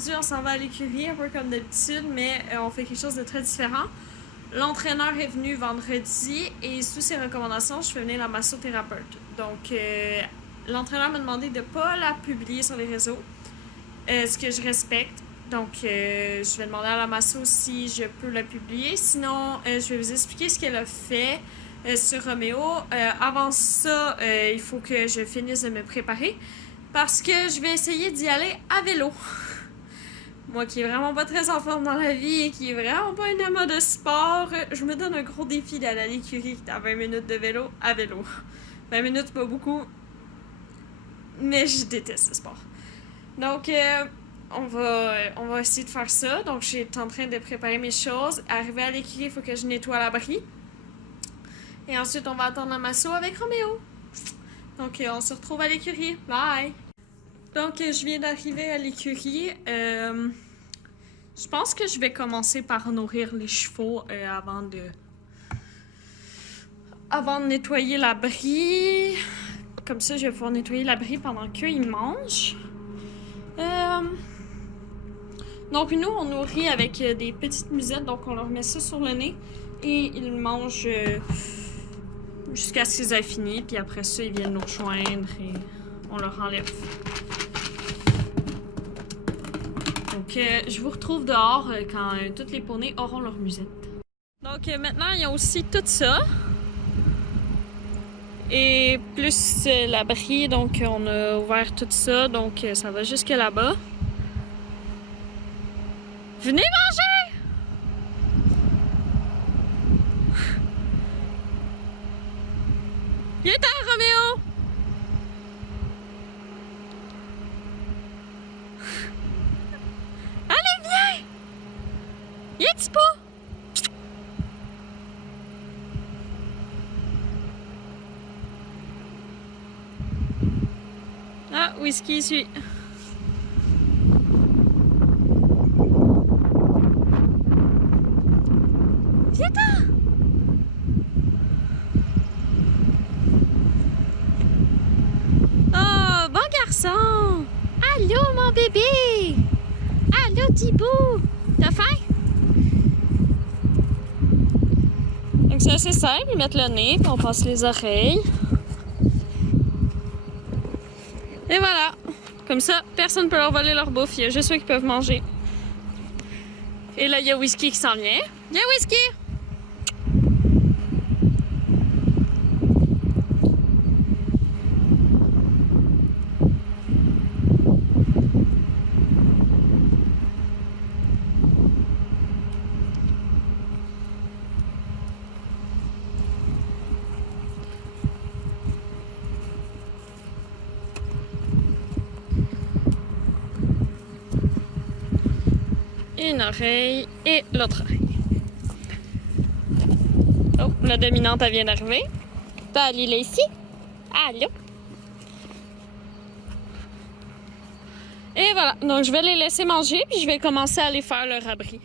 aujourd'hui, on s'en va à l'écurie, un peu comme d'habitude, mais on fait quelque chose de très différent. L'entraîneur est venu vendredi et sous ses recommandations, je fais venir la massothérapeute. Donc, l'entraîneur m'a demandé de ne pas la publier sur les réseaux, ce que je respecte. Donc, je vais demander à la masso si je peux la publier. Sinon, je vais vous expliquer ce qu'elle a fait sur Roméo. Avant ça, il faut que je finisse de me préparer parce que je vais essayer d'y aller à vélo. Moi qui est vraiment pas très en forme dans la vie et qui est vraiment pas une amie de sport, je me donne un gros défi d'aller à l'écurie à 20 minutes de vélo à vélo. 20 minutes, pas beaucoup, mais je déteste le sport. Donc, on va essayer de faire ça. Donc, je suis en train de préparer mes choses. Arrivé à l'écurie, il faut que je nettoie l'abri. Et ensuite, on va attendre la masso avec Roméo. Donc, on se retrouve à l'écurie. Bye! Donc, je viens d'arriver à l'écurie. Je pense que je vais commencer par nourrir les chevaux avant de nettoyer l'abri. Comme ça, je vais pouvoir nettoyer l'abri pendant qu'ils mangent. Donc, nous, on nourrit avec des petites musettes. Donc, on leur met ça sur le nez et ils mangent jusqu'à ce qu'ils aient fini. Puis après ça, ils viennent nous rejoindre et on leur enlève. Donc, je vous retrouve dehors quand toutes les poneys auront leur musette. Donc, maintenant, il y a aussi tout ça. Et plus l'abri, donc on a ouvert tout ça, donc ça va jusque là-bas. Venez manger! Viens-t'en, Roméo! Allez, viens! Viens-tu pas? Ah, Whisky suit. Viens-t'en! Oh, bon garçon! Allô, mon bébé! Allô, Thibaut! T'as faim? Donc, c'est assez simple, ils mettent le nez, puis on passe les oreilles. Et voilà! Comme ça, personne ne peut leur voler leur bouffe, il y a juste eux qui peuvent manger. Et là, il y a Whisky qui s'en vient. Viens, Whisky! Une oreille et l'autre oreille. Oh, la dominante, elle vient d'arriver. T'as Lila ici? Allô? Et voilà, donc je vais les laisser manger puis je vais commencer à aller faire leur abri.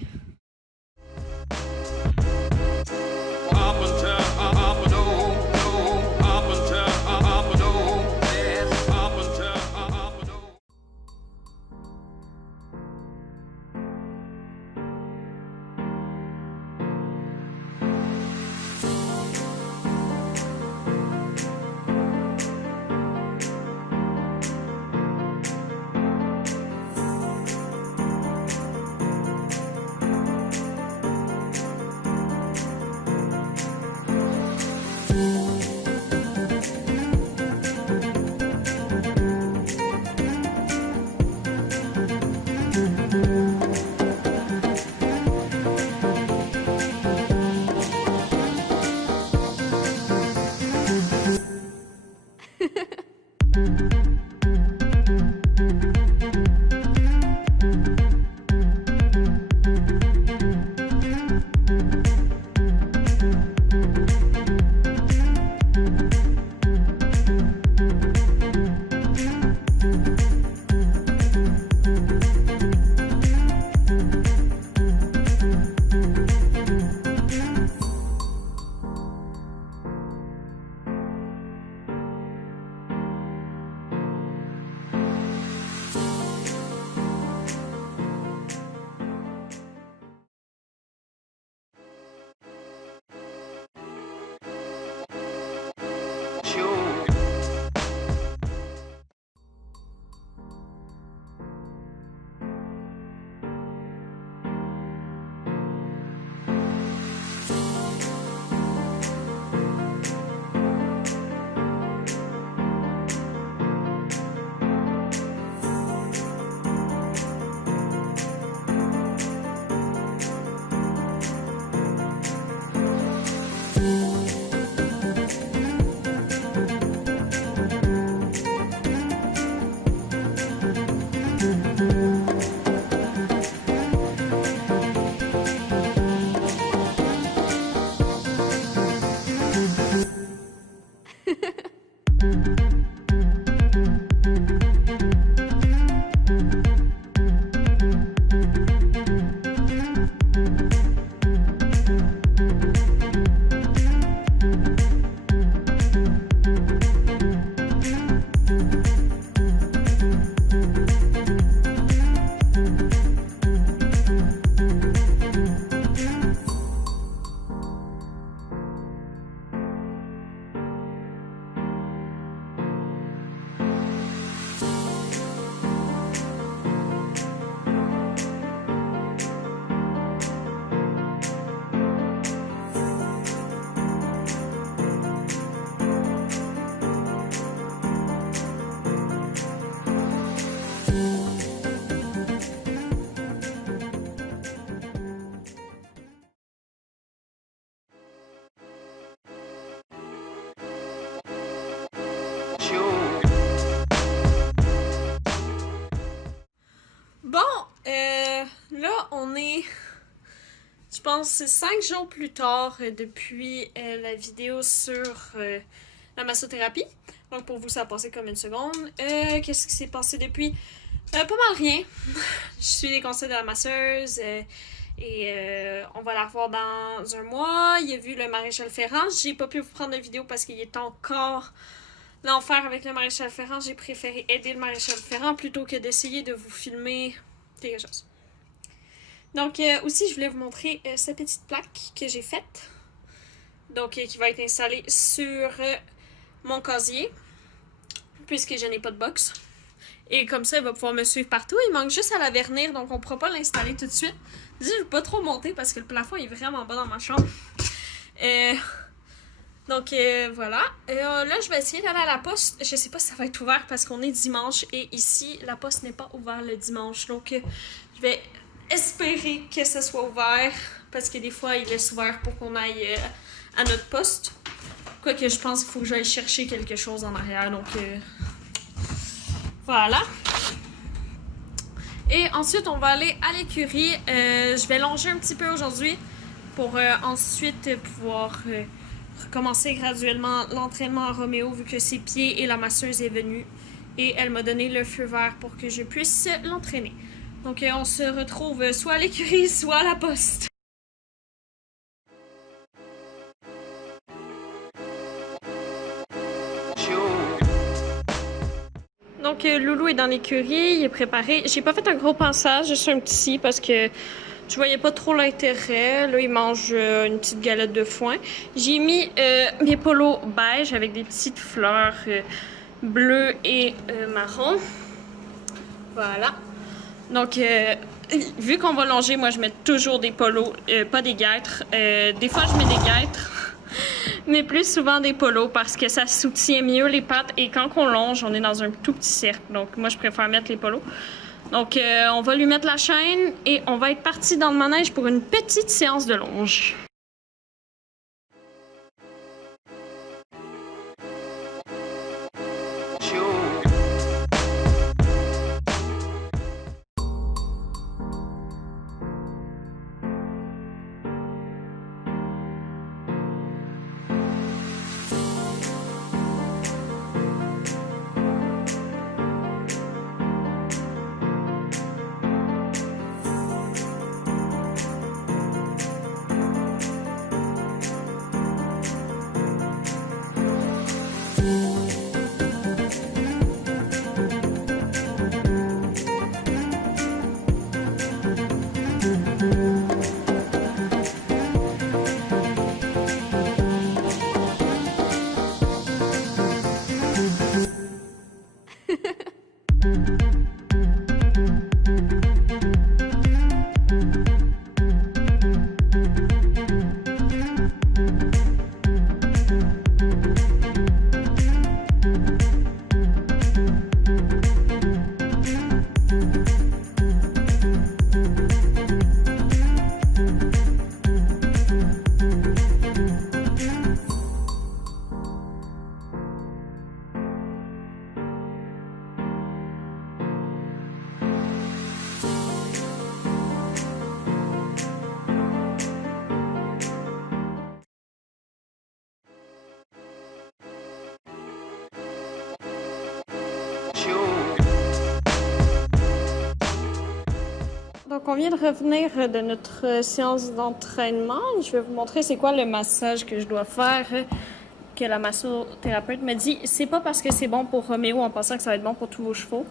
pense, 5 jours plus tard depuis la vidéo sur la massothérapie. Donc pour vous, ça a passé comme une seconde. Qu'est-ce qui s'est passé depuis? Pas mal rien. Je suis les conseils de la masseuse et on va la revoir dans un mois. Il a vu le maréchal Ferrand. J'ai pas pu vous prendre de vidéo parce qu'il est encore l'enfer avec le maréchal Ferrand. J'ai préféré aider le maréchal Ferrand plutôt que d'essayer de vous filmer quelque chose. Donc aussi, je voulais vous montrer cette petite plaque que j'ai faite. Donc qui va être installée sur mon casier puisque je n'ai pas de box. Et comme ça, il va pouvoir me suivre partout. Il manque juste à la vernir, donc on ne pourra pas l'installer tout de suite. Je ne vais pas trop monter parce que le plafond est vraiment bas dans ma chambre. Donc voilà. Là, je vais essayer d'aller à la poste. Je sais pas si ça va être ouvert parce qu'on est dimanche et ici, la poste n'est pas ouverte le dimanche. Donc je vais espérer que ça soit ouvert parce que des fois, il laisse ouvert pour qu'on aille à notre poste. Quoique je pense qu'il faut que j'aille chercher quelque chose en arrière. Donc voilà. Et ensuite, on va aller à l'écurie. Je vais longer un petit peu aujourd'hui pour ensuite pouvoir recommencer graduellement l'entraînement à Roméo vu que ses pieds et la masseuse est venue. Et elle m'a donné le feu vert pour que je puisse l'entraîner. Donc on se retrouve soit à l'écurie, soit à la poste. Donc Loulou est dans l'écurie, il est préparé. J'ai pas fait un gros passage, juste un petit parce que je voyais pas trop l'intérêt. Là, il mange une petite galette de foin. J'ai mis mes polos beige avec des petites fleurs bleues et marron. Voilà. Donc, vu qu'on va longer, moi, je mets toujours des polos, pas des guêtres. Des fois, je mets des guêtres, mais plus souvent des polos parce que ça soutient mieux les pattes. Et quand on longe, on est dans un tout petit cercle. Donc, moi, je préfère mettre les polos. Donc, on va lui mettre la chaîne et on va être parti dans le manège pour une petite séance de longe. Donc, on vient de revenir de notre séance d'entraînement. Je vais vous montrer c'est quoi le massage que je dois faire, que la massothérapeute me dit. C'est pas parce que c'est bon pour Roméo en pensant que ça va être bon pour tous vos chevaux.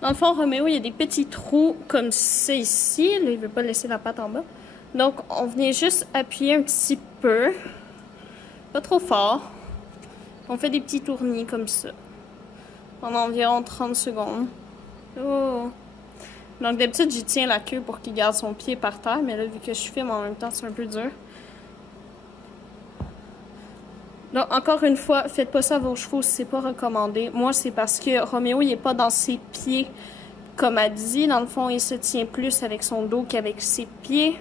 Dans le fond, Roméo, il y a des petits trous comme ça ici. Là, il veut pas laisser la patte en bas. Donc, on vient juste appuyer un petit peu. Pas trop fort. On fait des petits tournis comme ça. Pendant environ 30 secondes. Oh! Donc d'habitude, j'y tiens la queue pour qu'il garde son pied par terre, mais là, vu que je filme en même temps, c'est un peu dur. Donc encore une fois, faites pas ça à vos chevaux si c'est pas recommandé. Moi, c'est parce que Roméo, il est pas dans ses pieds, comme elle dit. Dans le fond, il se tient plus avec son dos qu'avec ses pieds.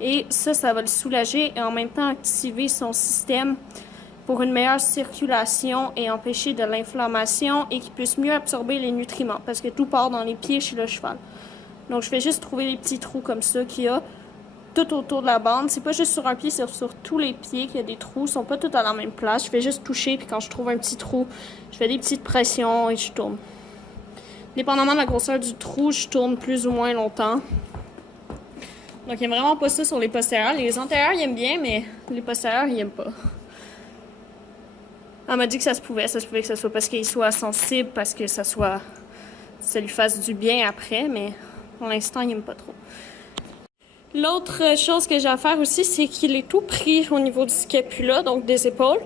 Et ça va le soulager et en même temps activer son système pour une meilleure circulation et empêcher de l'inflammation et qu'il puisse mieux absorber les nutriments parce que tout part dans les pieds chez le cheval. Donc, je vais juste trouver les petits trous comme ça qu'il y a tout autour de la bande. C'est pas juste sur un pied, c'est sur tous les pieds qu'il y a des trous. Ils sont pas tous à la même place. Je fais juste toucher, puis quand je trouve un petit trou, je fais des petites pressions et je tourne. Dépendamment de la grosseur du trou, je tourne plus ou moins longtemps. Donc, il aime vraiment pas ça sur les postérieurs. Les antérieurs, ils aiment bien, mais les postérieurs, ils aiment pas. Elle m'a dit que ça se pouvait que ce soit parce qu'il soit sensible, parce que ça lui fasse du bien après, mais pour l'instant, il n'aime pas trop. L'autre chose que j'ai à faire aussi, c'est qu'il est tout pris au niveau du scapula, donc des épaules.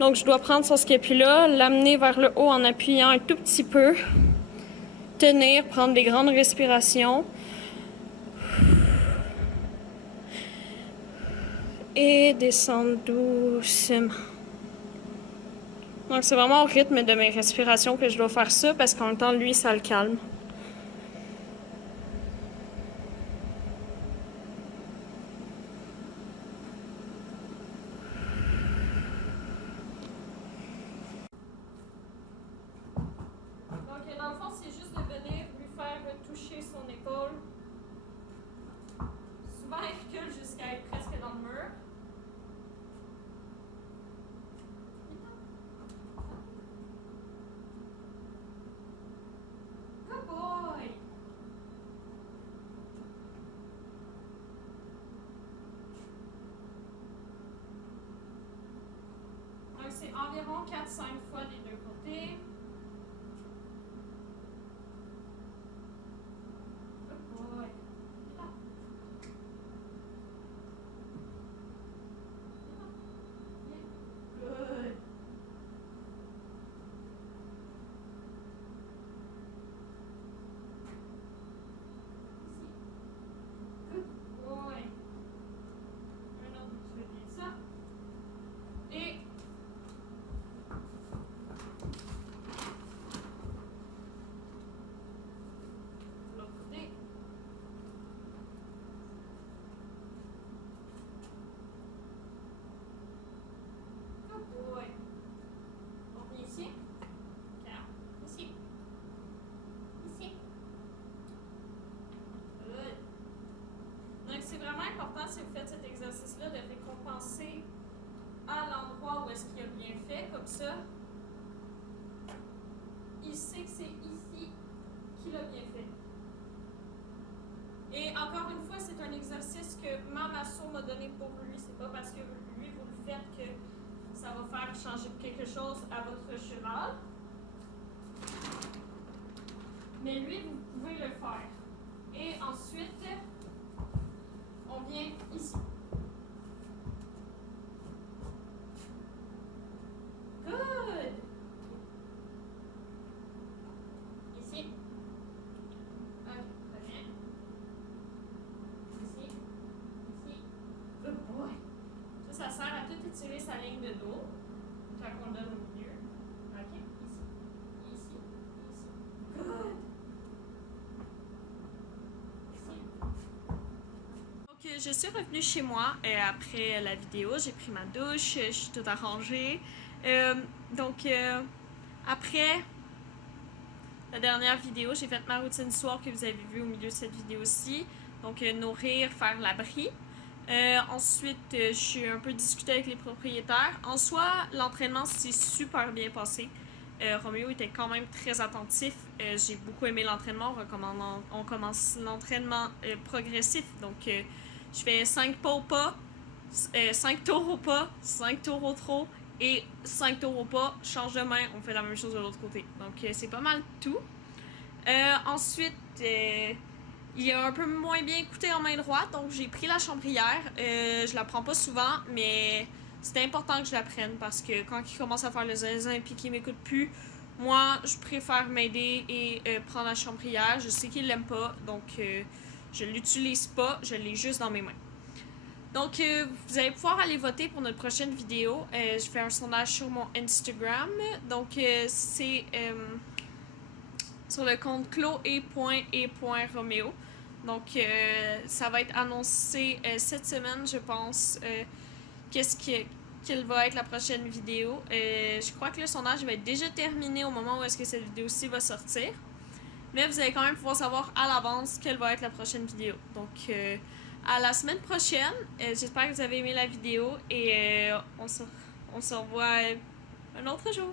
Donc, je dois prendre son scapula, l'amener vers le haut en appuyant un tout petit peu, tenir, prendre des grandes respirations. Et descendre doucement. Donc, c'est vraiment au rythme de mes respirations que je dois faire ça, parce qu'en même temps, lui, ça le calme. Donc, dans le fond, c'est juste de venir lui faire toucher son épaule. Souvent, il recule jusqu'à être presque dans le mur. Good boy! Donc, c'est environ 4-5 fois des deux côtés. Good boy! Good! C'est vraiment important si vous faites cet exercice-là de récompenser à l'endroit où est-ce qu'il a bien fait, comme ça. Il sait que c'est ici qu'il a bien fait. Et encore une fois, c'est un exercice que ma masso m'a donné pour lui. C'est pas parce que lui, vous le faites que ça va faire changer quelque chose à votre cheval. Mais lui, vous pouvez le faire. Et ensuite, on vient ici. Good! Ici. Ok, très bien. Ici. Ici. Good boy. Ça sert à tout étirer sa ligne de dos. Fait qu'on le donne au milieu. Ok, ici. Ici. Ici. Good! Je suis revenue chez moi après la vidéo, j'ai pris ma douche, je suis toute arrangée. Après la dernière vidéo, j'ai fait ma routine soir que vous avez vue au milieu de cette vidéo-ci. Donc, nourrir, faire l'abri. Ensuite, je suis un peu discutée avec les propriétaires. En soi, l'entraînement s'est super bien passé. Roméo était quand même très attentif. J'ai beaucoup aimé l'entraînement. On commence l'entraînement progressif. Donc, je fais 5 pas au pas, 5 tours au pas, 5 tours au trot et 5 tours au pas. Change de main, on fait la même chose de l'autre côté. Donc, c'est pas mal tout. Ensuite, il a un peu moins bien écouté en main droite, donc j'ai pris la chambrière. Je la prends pas souvent, mais c'est important que je la prenne parce que quand il commence à faire le zinzin et qu'il m'écoute plus, moi, je préfère m'aider et prendre la chambrière. Je sais qu'il l'aime pas, donc je l'utilise pas, je l'ai juste dans mes mains. Donc, vous allez pouvoir aller voter pour notre prochaine vidéo. Je fais un sondage sur mon Instagram. Donc, c'est sur le compte chloe.e.romeo. Donc, ça va être annoncé cette semaine, je pense, quelle va être la prochaine vidéo. Je crois que le sondage va être déjà terminé au moment où est-ce que cette vidéo-ci va sortir. Mais vous allez quand même pouvoir savoir à l'avance quelle va être la prochaine vidéo. Donc, À la semaine prochaine. J'espère que vous avez aimé la vidéo et on se revoit un autre jour.